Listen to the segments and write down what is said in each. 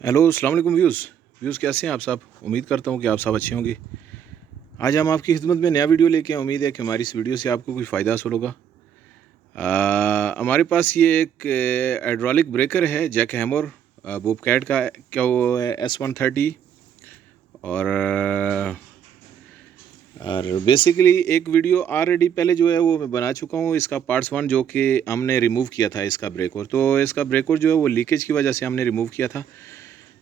Hello अस्सलाम वालेकुम views कैसे हैं आप सब। उम्मीद करता हूँ कि आप सब अच्छे होंगे। आज हम आपकी खिदमत में नया वीडियो लेके आए। उम्मीद है कि हमारी इस वीडियो से आपको कुछ फ़ायदा हासिल होगा। हमारे पास ये एक हाइड्रोलिक ब्रेकर है जैक हैमर बोबकैट का, क्या वो है S130। और बेसिकली एक वीडियो ऑलरेडी पहले जो है वो मैं बना चुका हूँ, इसका पार्ट्स 1 जो कि हमने रिमूव किया था इसका ब्रेकर। तो इसका ब्रेकर जो है वो लीकेज की वजह से हमने रिमूव किया था।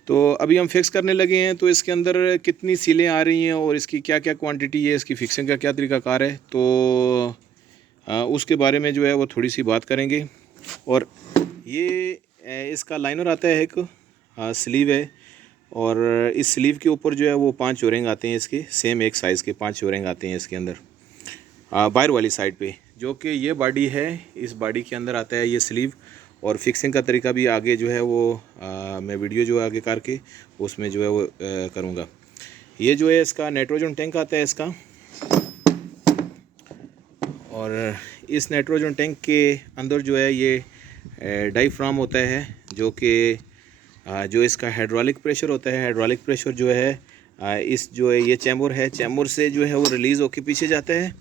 तो अभी हम फिक्स करने लगे हैं। तो इसके अंदर कितनी सीलें आ रही हैं और इसकी क्या क्या क्वांटिटी है, इसकी फिक्सिंग का क्या तरीकाकार है, तो उसके बारे में जो है वो थोड़ी सी बात करेंगे। और ये इसका लाइनर आता है, एक स्लीव है, और इस स्लीव के ऊपर जो है वो 5 ओरिंग आते हैं इसके, सेम एक साइज़ के 5 ओरिंग आते हैं इसके अंदर बाहर वाली साइड पे, जो कि ये बॉडी है। इस बॉडी के अंदर आता है ये स्लीव। और फिक्सिंग का तरीका भी आगे जो है वो मैं वीडियो जो आगे करके उसमें जो है वो करूँगा। ये जो है इसका नाइट्रोजन टैंक आता है इसका, और इस नाइट्रोजन टैंक के अंदर जो है ये डायफ्राम होता है, जो कि जो इसका हाइड्रोलिक प्रेशर होता है। हाइड्रोलिक प्रेशर जो है इस जो है ये चैम्बर है, चैम्बर से जो है वो रिलीज़ होके पीछे जाता है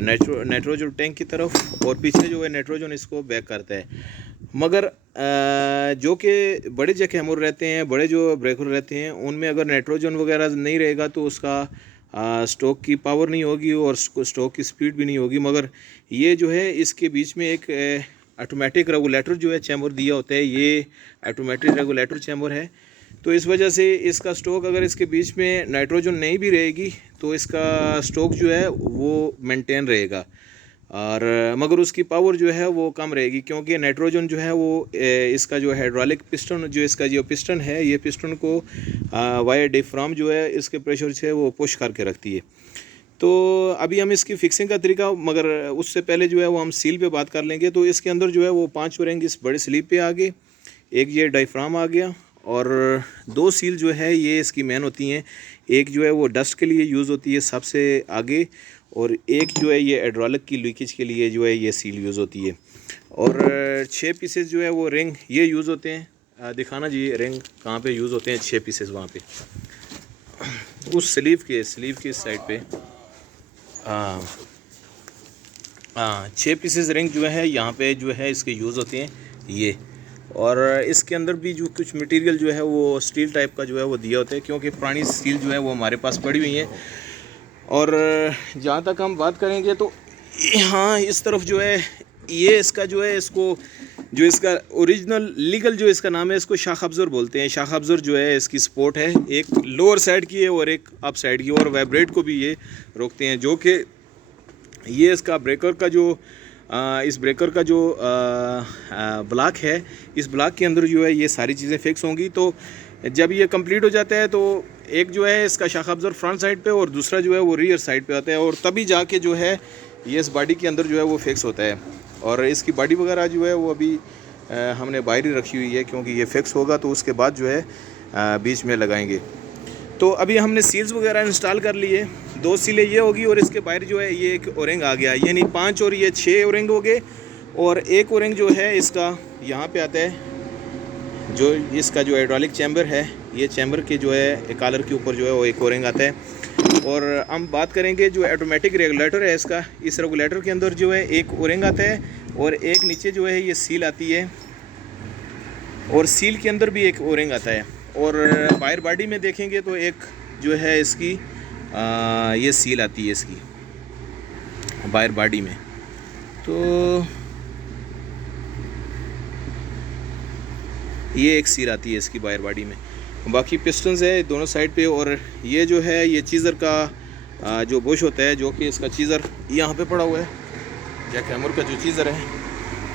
नाइट्रोजन टैंक की तरफ, और पीछे जो है नाइट्रोजन इसको बैक करता है। मगर जो कि बड़े जैक हैमर रहते हैं, बड़े जो ब्रेकर रहते हैं, उनमें अगर नाइट्रोजन वगैरह नहीं रहेगा तो उसका स्ट्रोक की पावर नहीं होगी और स्ट्रोक की स्पीड भी नहीं होगी। मगर ये जो है इसके बीच में एक ऑटोमेटिक रेगुलेटर जो है चैम्बर दिया होता है, ये ऑटोमेटिक रेगुलेटर चैम्बर है। तो इस वजह से इसका स्ट्रोक, अगर इसके बीच में नाइट्रोजन नहीं भी रहेगी तो इसका स्ट्रोक जो है वो मेंटेन रहेगा, और मगर उसकी पावर जो है वो कम रहेगी, क्योंकि नाइट्रोजन जो है वो इसका जो हाइड्रोलिक पिस्टन, जो इसका जो पिस्टन है, ये पिस्टन को वाया डायफ्राम जो है इसके प्रेशर से वो पुश करके रखती है। तो अभी हम इसकी फिक्सिंग का तरीका, मगर उससे पहले जो है वो हम सील पे बात कर लेंगे। तो इसके अंदर जो है वो 5 ओरिंग इस बड़े स्लीव पे आ गए, एक ये डायफ्राम आ गया, और 2 सील जो है ये इसकी मेन होती हैं। एक जो है वो डस्ट के लिए यूज़ होती है सबसे आगे, और एक जो है ये हाइड्रोलिक की लीकेज के लिए जो है ये सील यूज़ होती है। और 6 पीसेस जो है वो रिंग ये यूज़ होते हैं। दिखाना जी रिंग कहाँ पे यूज़ होते हैं। 6 पीसेस वहाँ पे उस स्लीव के साइड पे 6 पीसेस रिंग जो है यहाँ पे जो है इसके यूज़ होते हैं ये। और इसके अंदर भी जो कुछ मटेरियल जो है वो स्टील टाइप का जो है वो दिया होता है, क्योंकि पुरानी स्टील जो है वो हमारे पास पड़ी हुई है। और जहाँ तक हम बात करेंगे तो यहाँ इस तरफ जो है ये इसका जो है, इसको जो इसका ओरिजिनल लीगल जो इसका नाम है, इसको शाख अब्जर बोलते हैं। शाख अब्जर जो है इसकी सपोर्ट है, एक लोअर साइड की है और एक अप साइड की, और वाइब्रेट को भी ये रोकते हैं। जो कि ये इसका ब्रेकर का जो इस ब्रेकर का जो ब्लॉक है, इस ब्लॉक के अंदर जो है ये सारी चीज़ें फिक्स होंगी। तो जब ये कंप्लीट हो जाता है तो एक जो है इसका शाख अब्जर फ्रंट साइड पे और दूसरा जो है वो रियर साइड पे आता है, और तभी जाके जो है ये इस बॉडी के अंदर जो है वो फिक्स होता है। और इसकी बॉडी वगैरह जो है वो अभी हमने बाहर ही रखी हुई है, क्योंकि ये फिक्स होगा तो उसके बाद जो है बीच में लगाएंगे। तो अभी हमने सील्स वगैरह इंस्टॉल कर लिए। 2 सीलें ये होगी, और इसके बाहर जो है ये एक ओरिंग आ गया, यानी 5 और ये 6 ओरिंग हो गए। और एक ओरिंग जो है इसका यहाँ पे आता है, जो इसका जो हाइड्रोलिक चैम्बर है, ये चैम्बर के जो है कॉलर के ऊपर जो है वो एक ओरिंग आता है। और हम बात करेंगे जो ऑटोमेटिक रेगुलेटर है इसका, इस रेगुलेटर के अंदर जो है एक ओरिंग आता है, और एक नीचे जो है ये सील आती है, और सील के अंदर भी एक ओरिंग आता है। और बाहर बॉडी में देखेंगे तो एक जो है इसकी ये सील आती है इसकी बाहर बॉडी में। तो ये एक सील आती है इसकी बाहर बॉडी में। बाकी पिस्टन्स है दोनों साइड पे, और ये जो है ये चीज़र का जो बुश होता है, जो कि इसका चीज़र यहाँ पे पड़ा हुआ है, जैक हैमर का जो चीज़र है,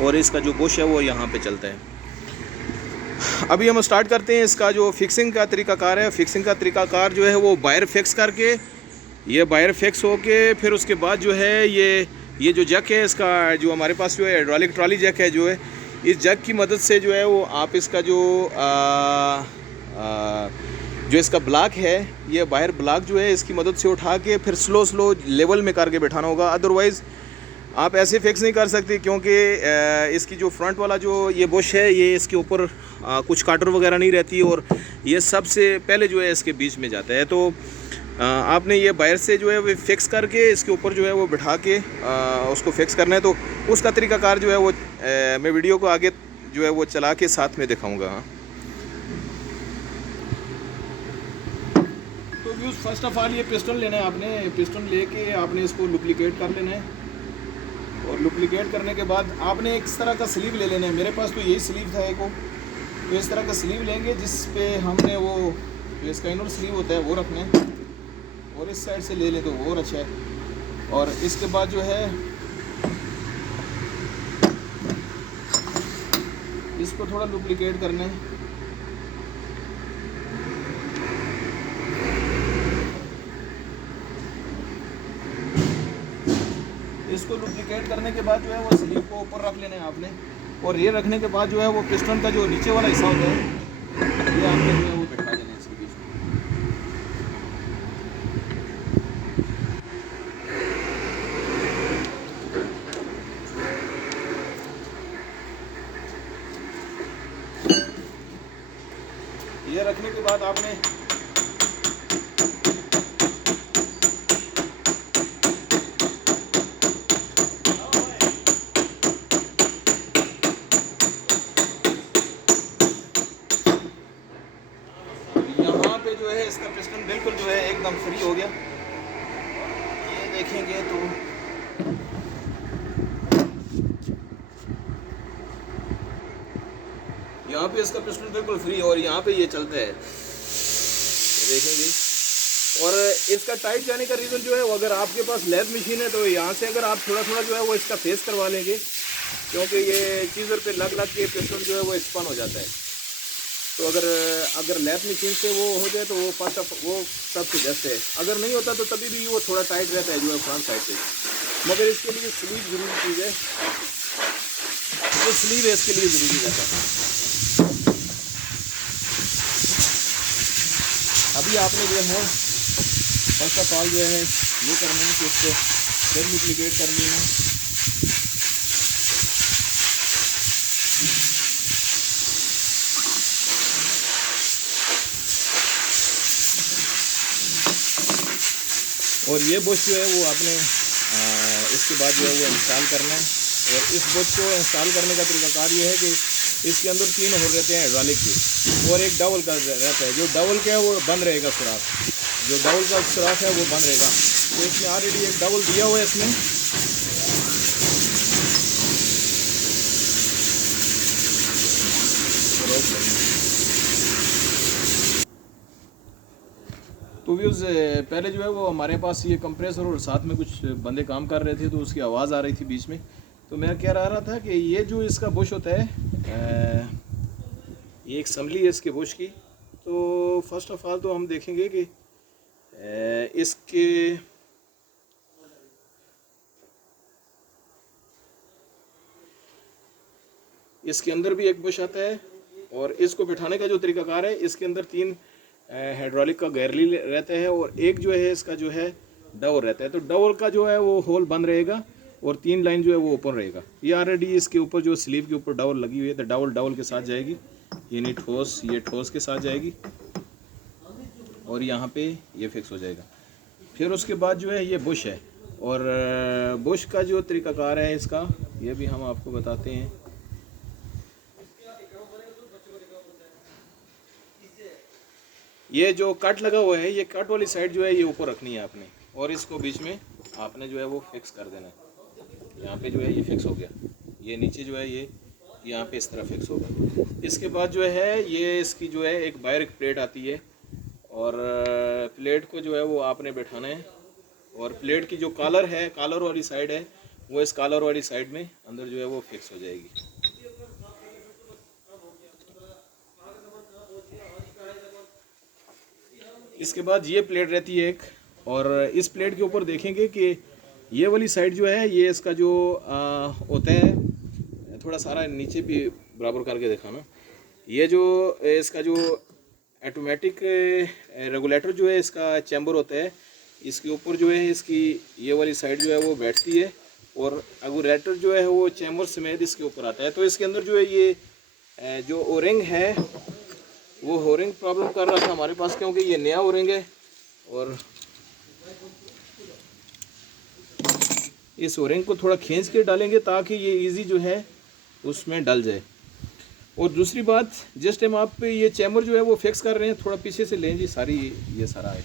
और इसका जो बुश है वो यहाँ पे चलता है। अभी हम स्टार्ट करते हैं इसका जो फिक्सिंग का तरीकाकार है। फिक्सिंग का तरीकाकार जो है वो वायर फिक्स करके, ये वायर फिक्स होके फिर उसके बाद जो है ये जो जैक है इसका, जो हमारे पास जो है हाइड्रोलिक ट्रॉली जैक है, जो है इस जैक की मदद से जो है वो आप इसका जो इसका ब्लॉक है, ये बाहर ब्लॉक जो है इसकी मदद से उठा के फिर स्लो लेवल में करके बैठाना होगा। अदरवाइज़ आप ऐसे फिक्स नहीं कर सकते, क्योंकि इसकी जो फ्रंट वाला जो ये बुश है, ये इसके ऊपर कुछ काटर वगैरह नहीं रहती, और ये सबसे पहले जो है इसके बीच में जाता है। तो आपने ये बाहर से जो है वो फिक्स करके इसके ऊपर जो है वो बिठा के उसको फिक्स करना है। तो उसका तरीक़ाकार जो है वो मैं वीडियो को आगे जो है वो चला के साथ में दिखाऊँगा। तो व्यूज़, फर्स्ट ऑफ ऑल ये पिस्टन लेना है आपने। पिस्टन लेके आपने इसको लुब्रिकेट कर लेना है, और लुब्रिकेट करने के बाद आपने इस तरह का स्लीव ले लेना है। मेरे पास तो यही स्लीव था एक, तो इस तरह का स्लीव लेंगे जिस पे हमने वो जो इसका इनर स्लीव होता है वो रखना है, और इस साइड से ले लें तो वो और अच्छा है। और इसके बाद जो है इसको थोड़ा लुब्रिकेट करना है। इसको लुब्रिकेट करने के बाद जो है वो स्लीव को ऊपर रख लेना है आपने, और ये रखने के बाद जो है वो पिस्टन का जो नीचे वाला हिस्सा होता है ये आपने जो है वो बैठा देना है इसके बीच में। ये रखने के बाद आपने यहाँ पे जो है इसका पिस्टन बिल्कुल जो है एकदम फ्री हो गया। ये देखेंगे तो यहाँ पे इसका पिस्टन बिल्कुल फ्री है, और यहाँ पे ये चलता है, देखेंगे। और इसका टाइट जाने का रीज़न जो है वो, अगर आपके पास लेथ मशीन है तो यहाँ से अगर आप थोड़ा थोड़ा जो है वो इसका फेस करवा लेंगे, क्योंकि ये चीज़र पे लग लग के पिस्टन जो है वो एक्सपांड हो जाता है। तो अगर लेथ मशीन से वो हो जाए तो वो फर्स्ट ऑफ वो सबसे बेस्ट है। अगर नहीं होता तो तभी भी वो थोड़ा टाइट रहता है जो है फ्रंट साइड से, मगर इसके लिए स्लीव ज़रूरी चीज़ है, जो स्लीव है इसके लिए ज़रूरी रहता है। अभी आपने जो है फर्स्ट ऑफ ऑल जो है ये करना है कि इसको फिर लुब्रिकेट करनी है। और ये बुश जो है वो आपने इसके बाद जो है वो इंस्टॉल करना है। और इस बुश को इंस्टॉल करने का तरीकाकार ये है कि इसके अंदर 3 होल रहते हैं हाइड्रोलिक के, और एक डबल का रहता है। जो डबल का है वो बंद रहेगा सुराख, जो डबल का सुराख है वो बंद रहेगा। तो इसमें ऑलरेडी एक डबल दिया हुआ है इसमें। तो व्यूज़, पहले जो है वो हमारे पास ये कंप्रेसर और साथ में कुछ बंदे काम कर रहे थे, तो उसकी आवाज़ आ रही थी बीच में। तो मैं कह रहा था कि ये जो इसका बुश होता है, ये एक असम्बली है इसके बुश की। तो फर्स्ट ऑफ ऑल तो हम देखेंगे कि इसके अंदर भी एक बुश आता है, और इसको बिठाने का जो तरीकाकार है, इसके अंदर 3 हाइड्रोलिक का गैरली रहता है, और एक जो है इसका जो है डबल रहता है। तो डबल का जो है वो होल बंद रहेगा, और 3 लाइन जो है वो ओपन रहेगा। ये ऑलरेडी इसके ऊपर जो स्लीव के ऊपर डबल लगी हुई है, तो डबल के साथ जाएगी, यानी ठोस, ये ठोस के साथ जाएगी, और यहाँ पे ये फिक्स हो जाएगा। फिर उसके बाद जो है ये बुश है, और बुश का जो तरीकाकार है इसका, ये भी हम आपको बताते हैं। ये जो कट लगा हुआ है, ये कट वाली साइड जो है ये ऊपर रखनी है आपने, और इसको बीच में आपने जो है वो फिक्स कर देना है। यहाँ पे जो है ये फिक्स हो गया, ये नीचे जो है ये यहाँ पे इस तरह फिक्स होगा। इसके बाद जो है ये इसकी जो है एक बाहर एक प्लेट आती है, और प्लेट को जो है वो आपने बैठाना है, और प्लेट की जो कॉलर है, कॉलर वाली साइड है, वो इस कॉलर वाली साइड में अंदर जो है वो फिक्स हो जाएगी। इसके बाद ये प्लेट रहती है एक, और इस प्लेट के ऊपर देखेंगे कि ये वाली साइड जो है ये इसका जो होता है, थोड़ा सारा नीचे भी बराबर करके दिखाना। ये जो इसका जो ऑटोमेटिक रेगुलेटर जो है इसका चैम्बर होता है, इसके ऊपर जो है इसकी ये वाली साइड जो है वो बैठती है, और रेगुलेटर जो है वो चैम्बर समेत इसके ऊपर आता है। तो इसके अंदर जो है ये जो ओरिंग है वो ओरिंग प्रॉब्लम कर रहा था हमारे पास, क्योंकि ये नया ओरिंग है और इस ओरिंग को थोड़ा खींच के डालेंगे ताकि ये इजी जो है उसमें डल जाए। और दूसरी बात, जिस टाइम आप ये चैम्बर जो है वो फिक्स कर रहे हैं, थोड़ा पीछे से लें जी, सारी ये सारा है।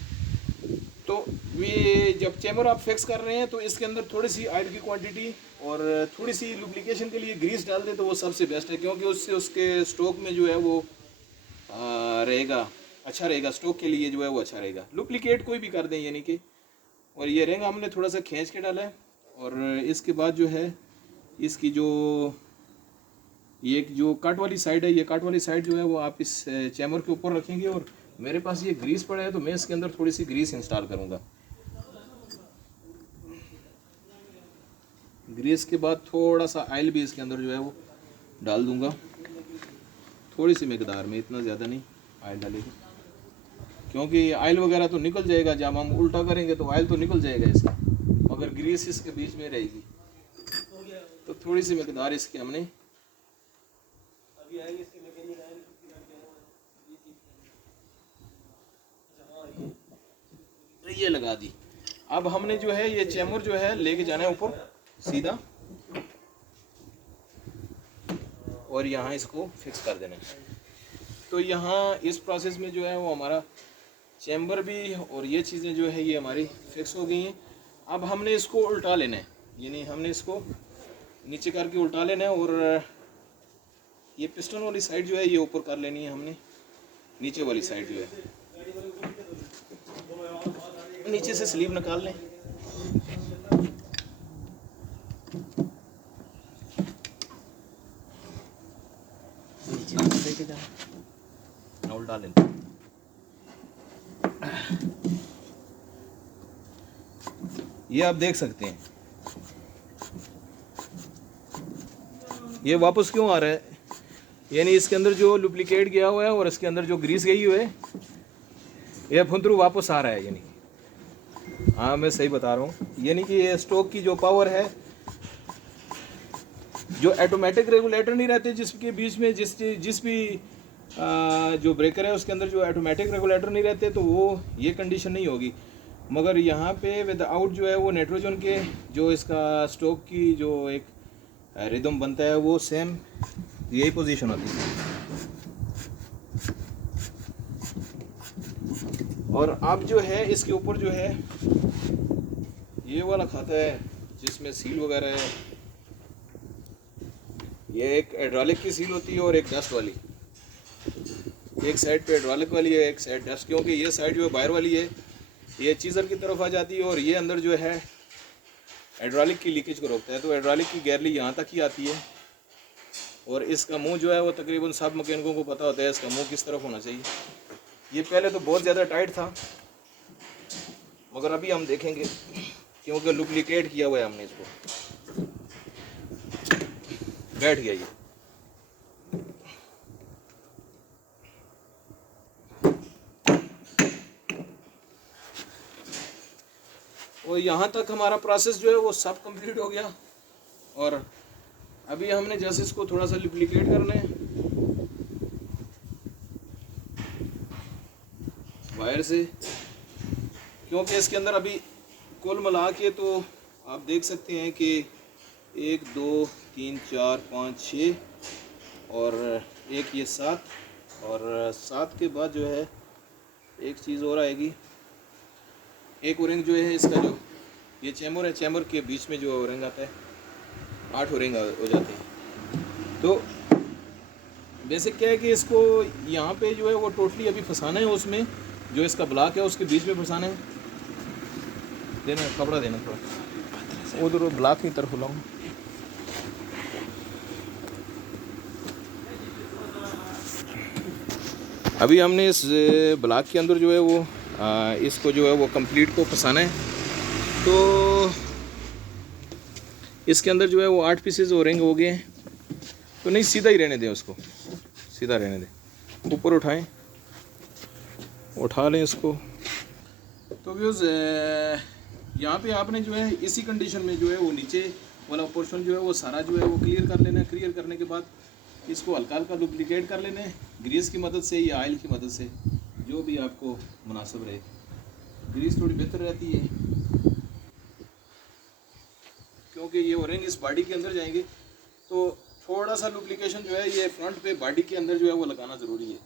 तो ये जब चैम्बर आप फिक्स कर रहे हैं तो इसके अंदर थोड़ी सी ऑयल की क्वांटिटी और थोड़ी सी लुब्रिकेशन के लिए ग्रीस डाल दें तो वो सबसे बेस्ट है, क्योंकि उससे उसके स्टोक में जो है वो रहेगा, अच्छा रहेगा, स्टोक के लिए जो है वो अच्छा रहेगा। लुब्रिकेट कोई भी कर दें यानी कि। और ये रिंग हमने थोड़ा सा खींच के डाला है। और इसके बाद जो है इसकी जो ये जो कट वाली साइड है, ये कट वाली साइड जो है वो आप इस चैम्बर के ऊपर रखेंगे। और मेरे पास ये ग्रीस पड़ा है तो मैं इसके अंदर थोड़ी सी ग्रीस इंस्टॉल करूँगा। ग्रीस के बाद थोड़ा सा ऑयल भी इसके अंदर जो है वो डाल दूँगा, थोड़ी सी मकदार में, इतना ज़्यादा नहीं ऑयल डालेंगे, क्योंकि ऑयल वगैरह तो निकल जाएगा, जब हम उल्टा करेंगे तो ऑयल तो निकल जाएगा इसका, मगर ग्रीस इसके बीच में रहेगी। तो थोड़ी सी मकदार इसके हमने ये लगा दी। अब हमने जो है ये चैम्बर जो है लेके जाना है ऊपर सीधा और यहाँ इसको फिक्स कर देना है। तो यहाँ इस प्रोसेस में जो है वो हमारा चैम्बर भी और ये चीज़ें जो है ये हमारी फिक्स हो गई हैं। अब हमने इसको उल्टा लेना है, यानी हमने इसको नीचे करके उल्टा लेना है और ये पिस्टन वाली साइड जो है ये ऊपर कर लेनी है हमने, नीचे वाली साइड जो है नीचे से स्लीव निकाल लें। नीचे लेके जाना, उल्टा लें। ये आप देख सकते हैं ये वापस क्यों आ रहा है, यानी इसके अंदर जो लुब्रिकेट गया हुआ है और इसके अंदर जो ग्रीस गई हुई है ये फुंदरू वापस आ रहा है। यानी हाँ मैं सही बता रहा हूँ, यानी कि ये स्टोक की जो पावर है, जो ऑटोमेटिक रेगुलेटर नहीं रहते जिसके बीच में जिस भी जो ब्रेकर है उसके अंदर जो ऑटोमेटिक रेगुलेटर नहीं रहते तो वो ये कंडीशन नहीं होगी। मगर यहाँ पे विदाउट जो है वो नाइट्रोजन के जो इसका स्टोक की जो एक रिदम बनता है वो सेम यही पोजीशन होती है। और अब जो है इसके ऊपर जो है ये वाला खाता है जिसमें सील वगैरह है, ये एक हाइड्रोलिक की सील होती है और एक डस्ट वाली, एक साइड पे हाइड्रोलिक वाली है, एक साइड डस्ट, क्योंकि ये साइड जो है बाहर वाली है ये चीज़र की तरफ आ जाती है और ये अंदर जो है हाइड्रोलिक की लीकेज को रोकता है। तो हाइड्रोलिक की गैरली यहाँ तक ही आती है और इसका मुंह जो है वो तकरीबन सब मैकेनिकों को पता होता है इसका मुंह किस तरफ होना चाहिए। ये पहले तो बहुत ज़्यादा टाइट था मगर अभी हम देखेंगे क्योंकि लुब्रिकेट किया हुआ है हमने, इसको बैठ गया ये। और यहाँ तक हमारा प्रोसेस जो है वो सब कंप्लीट हो गया। और अभी हमने जैसे इसको थोड़ा सा लुब्रिकेट करना है वायर से, क्योंकि इसके अंदर अभी कुल मिला के तो आप देख सकते हैं कि 1 2 3 4 5 6 और एक ये 7, और 7 के बाद जो है एक चीज़ और आएगी, एक ओरिंग जो है इसका जो ये चैम्बर है, चैम्बर के बीच में जो ओरिंग आता है 8 ओरिंग हो जाते हैं। तो बेसिक क्या है कि इसको यहाँ पे जो है वो टोटली अभी फंसाना है, उसमें जो इसका ब्लॉक है उसके बीच में फंसाना है। देना कपड़ा देना थोड़ा उधर ब्लॉक की तरफ लाऊं। अभी हमने इस ब्लॉक के अंदर जो है वो इसको जो है वो कंप्लीट को फंसाना है। तो इसके अंदर जो है वो 8 पीसेज ओरिंग हो गए हैं। तो नहीं, सीधा ही रहने दें, उसको सीधा रहने दें, ऊपर उठाएं, उठा लें इसको। तो व्यूज़ यहाँ पे आपने जो है इसी कंडीशन में जो है वो नीचे वाला पोर्शन जो है वो सारा जो है वो क्लियर कर लेना है। क्लियर करने के बाद इसको हल्का हल्का लुब्रिकेट कर लेना है, ग्रीस की मदद से या ऑयल की मदद से, जो भी आपको मुनासिब रहे। ग्रीस थोड़ी बेहतर रहती है क्योंकि ये ओरिंग इस बॉडी के अंदर जाएंगे, तो थोड़ा सा लुब्रिकेशन जो है ये फ्रंट पे बॉडी के अंदर जो है वो लगाना ज़रूरी है।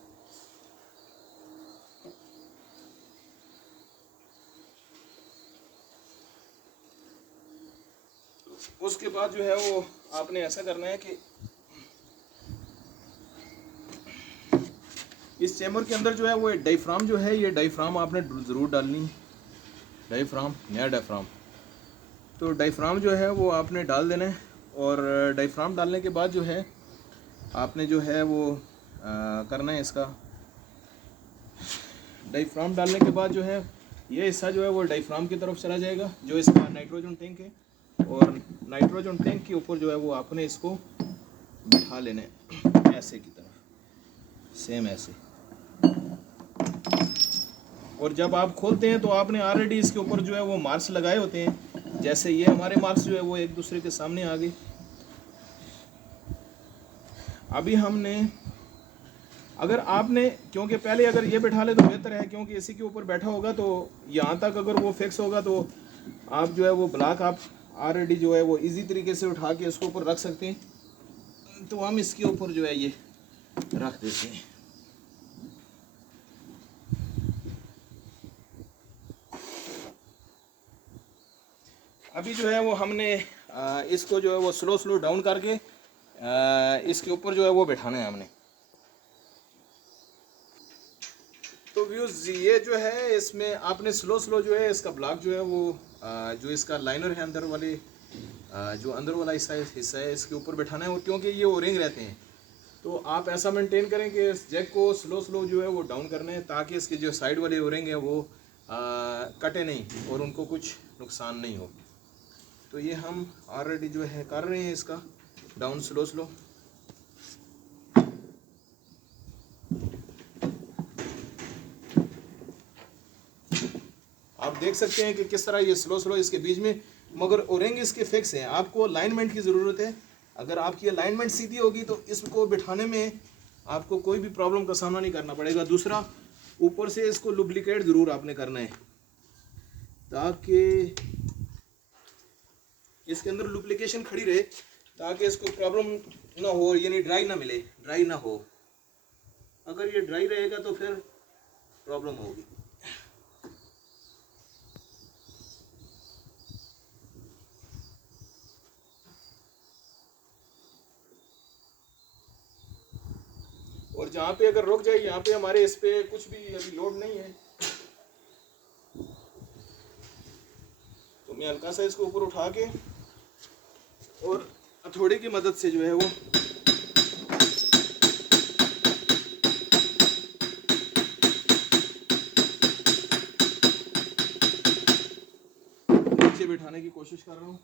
उसके बाद जो है वो आपने ऐसा करना है कि इस चैम्बर के अंदर जो है वो डायफ्राम जो है, ये डायफ्राम आपने ज़रूर डालनी है। डायफ्राम, नया डायफ्राम, तो डायफ्राम जो है वो आपने डाल देना है। और डायफ्राम डालने के बाद जो है आपने जो है वो करना है इसका। डायफ्राम डालने के बाद जो है ये हिस्सा जो है वो डायफ्राम की तरफ चला जाएगा, जो इसका नाइट्रोजन टैंक है। और नाइट्रोजन टैंक के ऊपर जो है वो आपने इसको बिठा लेना है ऐसे की तरफ, सेम ऐसे। और जब आप खोलते हैं तो आपने ऑलरेडी इसके ऊपर जो है वो मार्क्स लगाए होते हैं, जैसे ये हमारे मार्क्स जो है वो एक दूसरे के सामने आ गए। अभी हमने, अगर आपने, क्योंकि पहले अगर ये बैठा ले तो बेहतर है, क्योंकि इसी के ऊपर बैठा होगा तो यहाँ तक अगर वो फिक्स होगा तो आप जो है वो ब्लॉक आप ऑलरेडी जो है वो इजी तरीके से उठा के इसके ऊपर रख सकते हैं। तो हम इसके ऊपर जो है ये रख देते हैं। अभी जो है वो हमने इसको जो है वो स्लो डाउन करके इसके ऊपर जो है वो बैठाना है हमने। तो व्यूज़ ये जो है इसमें आपने स्लो जो है इसका ब्लॉक जो है वो जो इसका लाइनर है अंदर वाले, जो अंदर वाला हिस्सा है इसके ऊपर बैठाना है। और क्योंकि ये ओरिंग रहते हैं तो आप ऐसा मेंटेन करें कि इस जैक को स्लो जो है वो डाउन करना है, ताकि इसके जो साइड वाले ओरिंग है वो कटे नहीं और उनको कुछ नुकसान नहीं हो। तो ये हम ऑलरेडी जो है कर रहे हैं इसका डाउन स्लो। आप देख सकते हैं कि किस तरह ये स्लो इसके बीच में, मगर ओरिंग इसके फिक्स हैं। आपको अलाइनमेंट की ज़रूरत है। अगर आपकी अलाइनमेंट सीधी होगी तो इसको बिठाने में आपको कोई भी प्रॉब्लम का सामना नहीं करना पड़ेगा। दूसरा, ऊपर से इसको लुब्रिकेट ज़रूर आपने करना है ताकि इसके अंदर लुब्रिकेशन खड़ी रहे, ताकि इसको प्रॉब्लम ना हो, यानी ड्राई ना मिले, ड्राई ना हो। अगर ये ड्राई रहेगा तो फिर प्रॉब्लम होगी। और जहाँ पे अगर रुक जाए, यहाँ पे हमारे इस पे कुछ भी अभी लोड नहीं है, तो मैं हल्का सा इसको ऊपर उठा के और हथौड़े की मदद से जो है वो नीचे बिठाने की कोशिश कर रहा हूँ।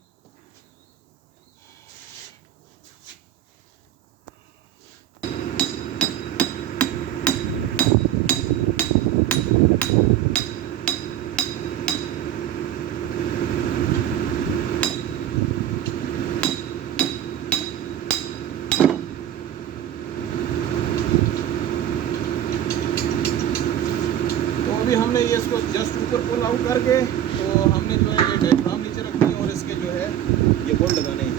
हमने ये इसको जस्ट ऊपर पुल आउट करके, तो हमने जो है ये डायफ्राम नीचे रखनी है और इसके जो है ये बोल्ट लगाने हैं।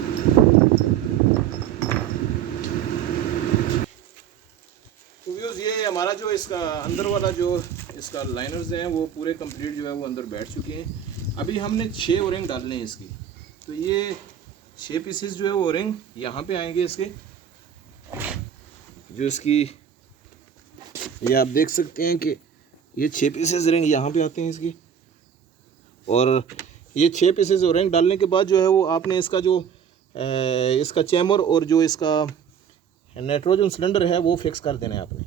तो व्यूज़ ये हमारा जो इसका अंदर वाला जो इसका लाइनर्स हैं वो पूरे कंप्लीट जो है वो अंदर बैठ चुके हैं। अभी हमने 6 ओरिंग डालने हैं इसकी। तो ये 6 पीसेस जो है वो ओरिंग यहाँ पे आएंगे इसके, जो इसकी ये आप देख सकते हैं कि ये 6 पीसेस रिंग यहाँ पे आते हैं इसकी। और ये 6 पीसेस रिंग डालने के बाद जो है वो आपने इसका जो इसका चैम्बर और जो इसका नाइट्रोजन सिलेंडर है वो फिक्स कर देना है आपने।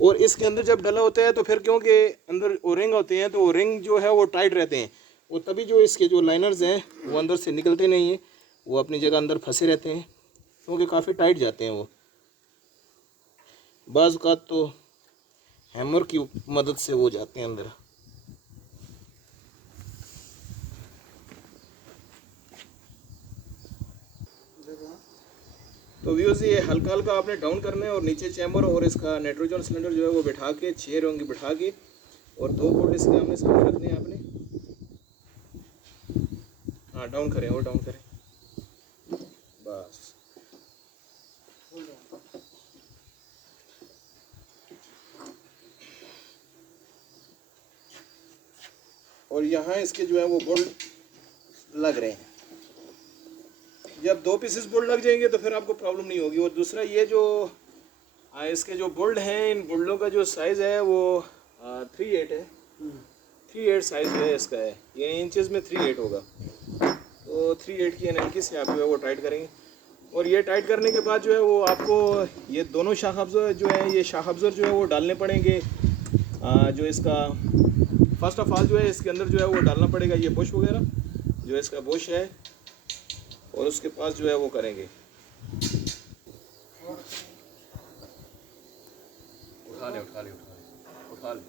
और इसके अंदर जब डला होता है तो फिर क्योंकि अंदर ओरिंग होते हैं तो ओरिंग जो है वो टाइट रहते हैं, वो तभी जो इसके जो लाइनर्स हैं वो अंदर से निकलते नहीं हैं, वो अपनी जगह अंदर फंसे रहते हैं क्योंकि काफ़ी टाइट जाते हैं वो। बाज़ का तो हैमर की मदद से वो जाते हैं अंदर। तो व्यूज़ ये हल्का हल्का आपने डाउन करना है और नीचे चैम्बर और इसका नाइट्रोजन सिलेंडर जो है वो बिठा के 6 रंग बिठा के और 2 बोल्ट इसके हमने सामने रखने हैं आपने। हाँ डाउन करें और डाउन करें बस। और यहाँ इसके जो है वो बोल्ट लग रहे हैं। जब 2 पीसेस बोल्ट लग जाएंगे तो फिर आपको प्रॉब्लम नहीं होगी। और दूसरा ये जो इसके जो बोल्ट हैं, इन बोल्टों का जो साइज़ है वो 3/8 है। 3/8 साइज़ है इसका है, ये इंचेस में 3/8 होगा। तो 3/8 की एनएलकी से आप जो है वो टाइट करेंगे। और ये टाइट करने के बाद जो है वो आपको ये दोनों शाख अब्ज़र जो है, ये शाख अब्ज़र जो है वो डालने पड़ेंगे। जो इसका फर्स्ट ऑफ ऑल जो है इसके अंदर जो है वो डालना पड़ेगा ये बुश वगैरह, जो इसका बुश है। और उसके पास जो है वो करेंगे, उठा ले उठा ले उठा ले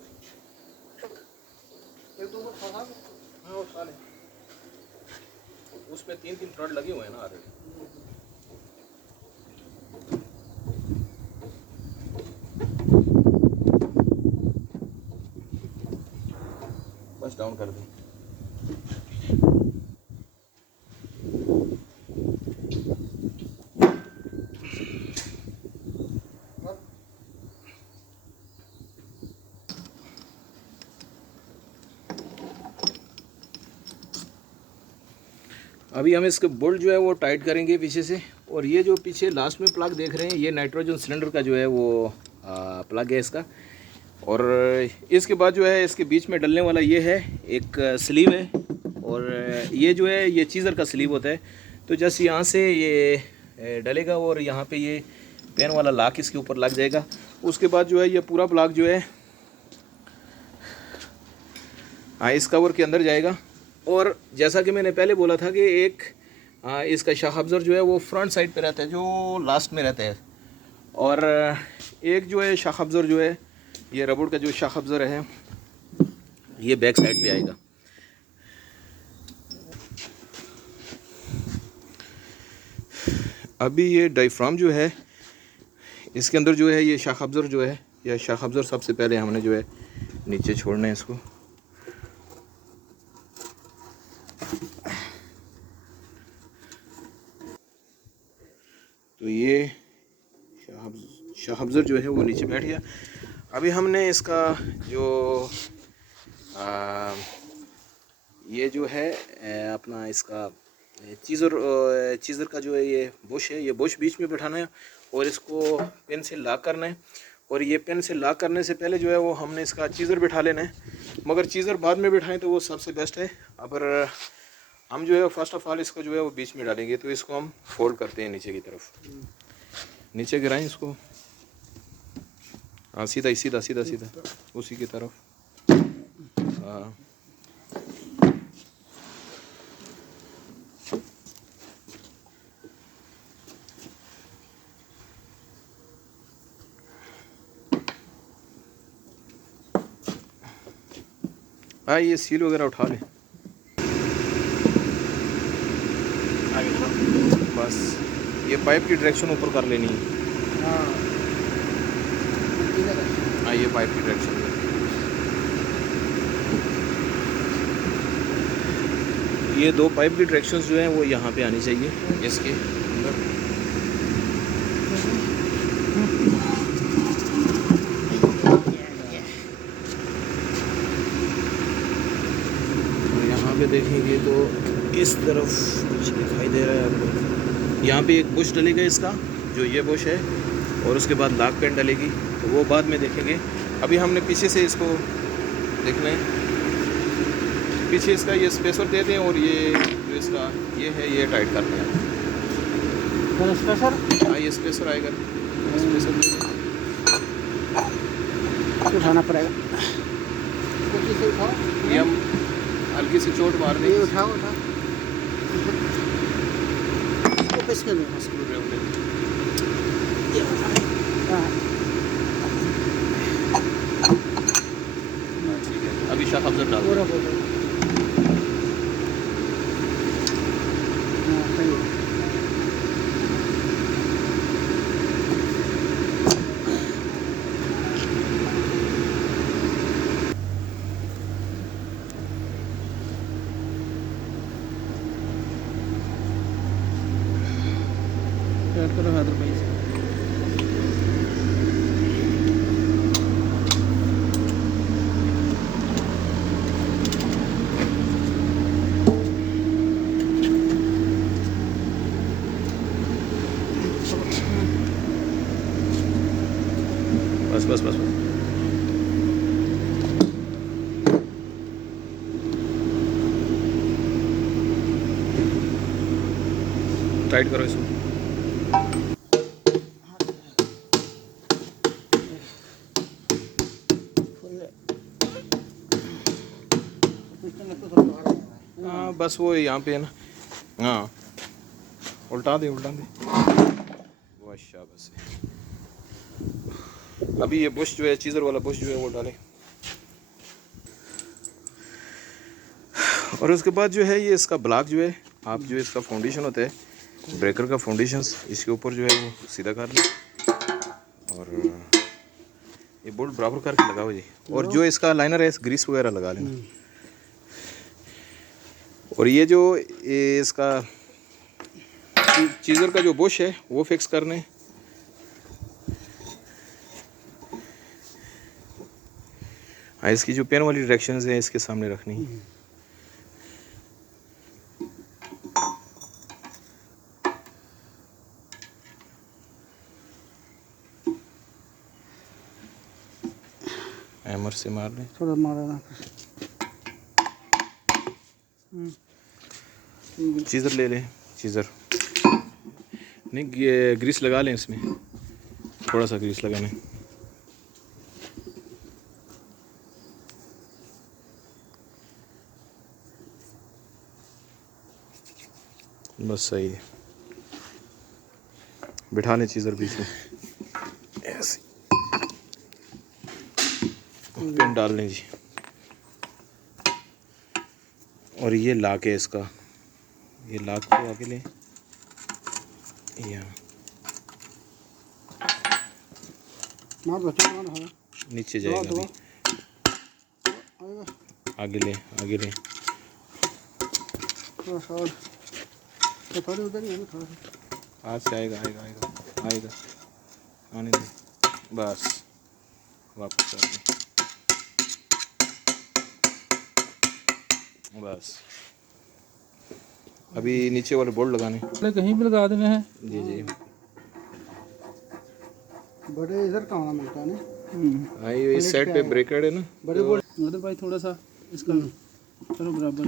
उठा ले, हाँ उठा ले। उसमें 3-3 थ्रेड लगे हुए हैं ना ऑलरेडी। बस डाउन कर दें। अभी हम इसके बोल्ट जो है वो टाइट करेंगे पीछे से। और ये जो पीछे लास्ट में प्लग देख रहे हैं, ये नाइट्रोजन सिलेंडर का जो है वो प्लग है इसका। और इसके बाद जो है इसके बीच में डलने वाला ये है एक स्लीव है। और ये जो है ये चीज़र का स्लीव होता है। तो जैसे यहाँ से ये डलेगा और यहाँ पे ये पेन वाला लॉक इसके ऊपर लग जाएगा। उसके बाद जो है ये पूरा प्लग जो है इस कवर के अंदर जाएगा। और जैसा कि मैंने पहले बोला था कि एक इसका शाख अब्ज़र जो है वो फ्रंट साइड पे रहता है, जो लास्ट में रहता है। और एक जो है शाख अब्ज़र जो है, ये रबड़ का जो शाख अब्ज़र है, ये बैक साइड पे आएगा। अभी ये डायफ्राम जो है इसके अंदर जो है ये शाख अब्ज़र जो है, यह शाख अब्ज़र सबसे पहले हमने जो है नीचे छोड़ना है इसको। तो ये शाख अब्ज़र जो है वो नीचे बैठ गया। अभी हमने इसका जो ये जो है अपना इसका चीज़र का जो है ये बुश है, ये बुश बीच में बैठाना है और इसको पेन से लॉक करना है। और ये पेन से लॉक करने से पहले जो है वो हमने इसका चीज़र बिठा लेना है। मगर चीज़र बाद में बिठाएं तो वो सबसे बेस्ट है। अगर हम जो है फर्स्ट ऑफ ऑल इसको जो है वो बीच में डालेंगे। तो इसको हम फोल्ड करते हैं नीचे की तरफ, नीचे गिराएं इसको। हाँ सीधा सीधा सीधा सीधा उसी की तरफ। हाँ हाँ ये सील वगैरह उठा लें। बस ये पाइप की डायरेक्शन ऊपर कर लेनी है। हाँ ये पाइप की डायरेक्शन है। ये 2 पाइप की डायरेक्शंस जो हैं वो यहाँ पे आनी चाहिए इसके अंदर। यहाँ पे देखेंगे तो इस तरफ कुछ दिखाई दे रहा है आपको। यहाँ पे एक बुश डलेगा इसका, जो ये बुश है, और उसके बाद लॉक पेन डलेगी, तो वो बाद में देखेंगे। अभी हमने पीछे से इसको देखना है, पीछे इसका ये स्पेसर देते हैं और ये जो इसका ये है ये टाइट करते हैं। स्पेसर हाँ ये स्पेसर आएगा, स्पेसर उठाना पड़ेगा। ये हम हल्की सी चोट मार देंगे। उठाओ उठाओ स्क्रू ड्राइवर ठीक है। अभी शाख अब्ज़र डाल टाइट करो हैदर भाई से। बस बस बस बस। टाइट करो इसको। पिस्टन लगता थोड़ा बाहर आ रहा है। हाँ बस वो यहाँ पे है ना। हाँ उल्टा दे उल्टा दे। वाह शाबाश। अभी ये बुश जो है चीज़र वाला बुश जो है वो डालें। और उसके बाद जो है ये इसका ब्लॉक जो है आप जो इसका फाउंडेशन होता है ब्रेकर का फाउंडेशन इसके ऊपर जो है वो सीधा कर लें और ये बोल्ट बराबर करके लगाओ जी। और जो इसका लाइनर है ग्रीस वगैरह लगा लेना। और ये जो ये इसका चीज़र का जो बुश है वो फिक्स करने। हाँ इसकी जो पेन वाली डायरेक्शंस है इसके सामने रखनी है। हैमर से मार लें। थोड़ा मारा ना। चीज़र ले लें चीज़र नहीं ग्रीस लगा लें इसमें थोड़ा सा ग्रीस लगाना। बस सही है। बिठा लें चीज़र बीच में ऐसे पिन डाल लें जी। और ये लाक है इसका ये लाक को आगे लें यहाँ मार दो चलो मार। हाँ नीचे जाएगा अभी। आएगा आगे लें आगे लें। थोड़ा सा और तो थोड़ी उधर ही है ना थोड़ा सा। हाथ से आएगा आएगा आएगा आएगा आने दें बस वापस आ दें बस। अभी नीचे वाले बोल्ट लगाने कहीं भी लगा देने हैं। जी जी। बड़े इधर कहाँ मिलता है ना। हाँ ये इस साइड पे ब्रेकेड है ना। बड़े बोल हैदर भाई थोड़ा सा इसका करो बराबर।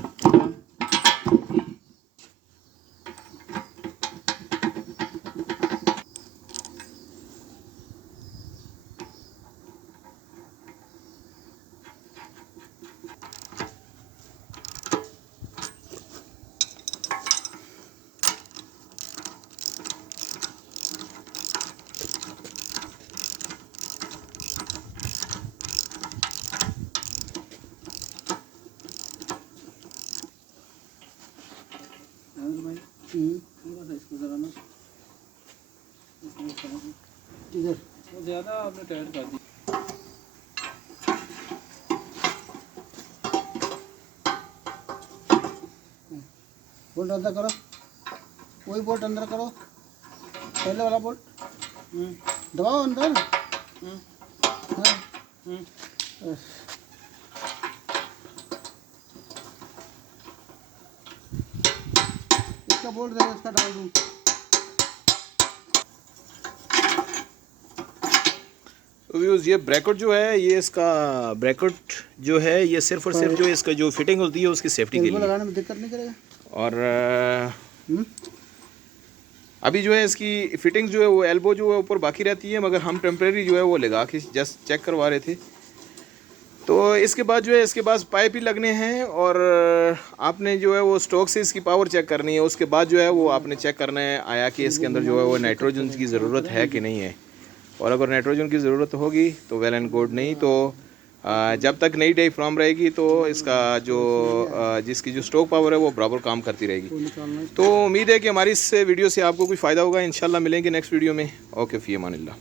थोड़ा सा इसको जरा ना इधर वो ज़्यादा आपने टाइट कर दी। बोल्ट अंदर करो वही बोल्ट अंदर करो पहले वाला बोल्ट दबाओ अंदर। हाँ बस। इसका बोल्ट दे इसका डाल दूँ। तो व्यूज़ ये ब्रैकेट जो है ये इसका ब्रैकेट जो है ये सिर्फ और सिर्फ जो इसका जो फिटिंग होती है उसकी सेफ्टी के एल्बो लिए। लगाने में दिक्कत नहीं करेगा। और अभी जो है इसकी फिटिंग जो है वो एल्बो जो है ऊपर बाकी रहती है मगर हम टेम्परेरी जो है वो लगा के जस्ट चेक करवा रहे थे। तो इसके बाद जो है इसके पास पाइप ही लगने हैं और आपने जो है वो स्टॉक से इसकी पावर चेक करनी है। उसके बाद जो है वो आपने चेक करना है आया कि इसके अंदर जो है वो नाइट्रोजन की ज़रूरत है कि नहीं है। और अगर नाइट्रोजन की ज़रूरत होगी तो वेल एंड गुड, नहीं तो जब तक नई डायफ्राम रहेगी तो इसका जो जिसकी जो स्टॉक पावर है वो बराबर काम करती रहेगी। तो उम्मीद है कि हमारी इस वीडियो से आपको कोई फ़ायदा होगा। इंशाल्लाह मिलेंगे नेक्स्ट वीडियो में। ओके फ़ी अमानिल्लाह।